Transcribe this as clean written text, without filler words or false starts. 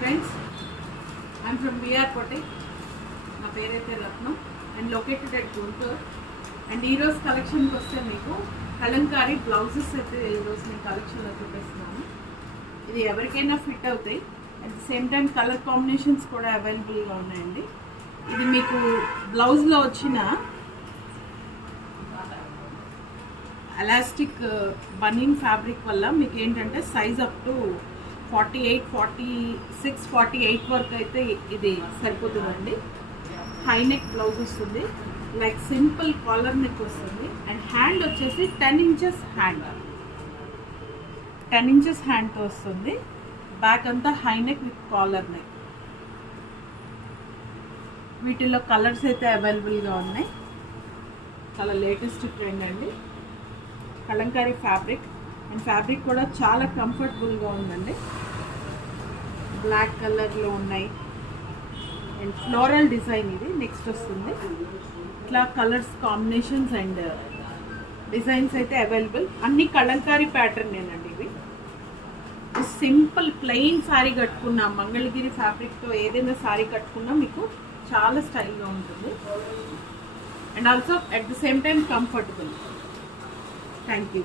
friends, I'm from VR Kote. నా పేరైతే Ratnam and located at Guntur. And ఈరోజు కలెక్షన్కి వస్తే మీకు కలంకారీ బ్లౌజెస్ అయితే ఈరోజు నేను కలెక్షన్లో చూపిస్తున్నాను. ఇది ఎవరికైనా ఫిట్ అవుతాయి. At the same time colour combinations కూడా అవైలబుల్గా ఉన్నాయండి. ఇది మీకు బ్లౌజ్లో వచ్చిన ఎలాస్టిక్ బనీన్ ఫ్యాబ్రిక్ వల్ల మీకు ఏంటంటే సైజ్ అప్ టు 48, 46, 48 వరకు అయితే ఇది సరిపోతుందండి. హై నెక్ బ్లౌజ్ వస్తుంది, లైక్ సింపుల్ కాలర్ నెక్ వస్తుంది. అండ్ హ్యాండ్ వచ్చేసి 10 ఇంచెస్ హ్యాండ్, 10 ఇంచెస్ హ్యాండ్తో వస్తుంది. బ్యాక్ అంతా high neck with collar neck. వీటిల్లో కలర్స్ అయితే అవైలబుల్గా ఉన్నాయి. చాలా లేటెస్ట్ ట్రెండ్ అండి కలంకారీ ఫ్యాబ్రిక్. అండ్ ఫ్యాబ్రిక్ కూడా చాలా కంఫర్టబుల్గా ఉందండి. బ్లాక్ కలర్లో ఉన్నాయి అండ్ ఫ్లోరల్ డిజైన్ ఇది నెక్స్ట్ వస్తుంది. ఇట్లా కలర్స్ కాంబినేషన్స్ అండ్ డిజైన్స్ అయితే అవైలబుల్. అన్ని కలంకారీ ప్యాటర్నేనండి ఇవి. సింపుల్ ప్లెయిన్ శారీ కట్టుకున్నా, మంగళగిరి ఫ్యాబ్రిక్తో ఏదైనా శారీ కట్టుకున్నా మీకు చాలా స్టైల్గా ఉంటుంది. And also at the same time comfortable. Thank you.